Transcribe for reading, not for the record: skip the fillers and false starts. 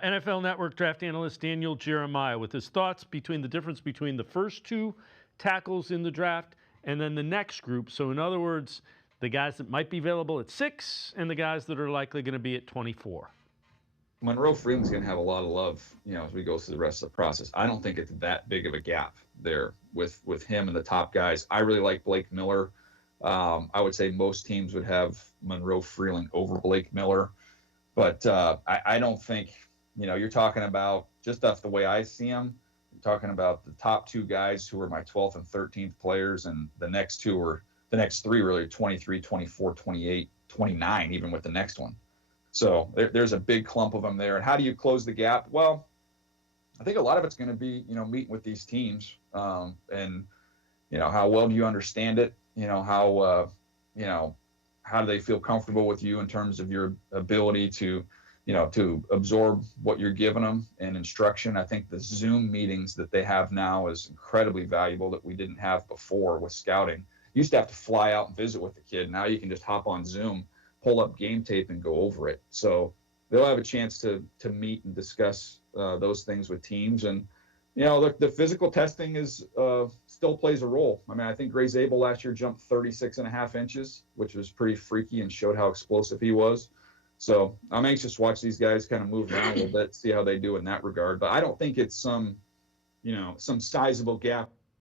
NFL Network draft analyst Daniel Jeremiah with his thoughts between the difference between the first two tackles in the draft and then the next group. So in other words, the guys that might be available at 6 and the guys that are likely going to be at 24. Monroe Freeling's going to have a lot of love, as we go through the rest of the process. I don't think it's that big of a gap there with him and the top guys. I really like Blake Miller. I would say most teams would have Monroe Freeling over Blake Miller. But I don't think, you're talking about, just off the way I see him, you're talking about the top two guys who are my 12th and 13th players, and the next three really 23, 24, 28, 29, even with the next one. So there's a big clump of them there. And how do you close the gap? Well, I think a lot of it's going to be, meeting with these teams and, how well do you understand it? How do they feel comfortable with you in terms of your ability to absorb what you're giving them and instruction. I think the Zoom meetings that they have now is incredibly valuable that we didn't have before with scouting. You used to have to fly out and visit with the kid. Now you can just hop on Zoom, pull up game tape, and go over it. So they'll have a chance to meet and discuss those things with teams. And, the physical testing is still plays a role. I mean, I think Gray Zabel last year jumped 36.5 inches, which was pretty freaky and showed how explosive he was. So I'm anxious to watch these guys kind of move around a little bit, see how they do in that regard. But I don't think it's some sizable gap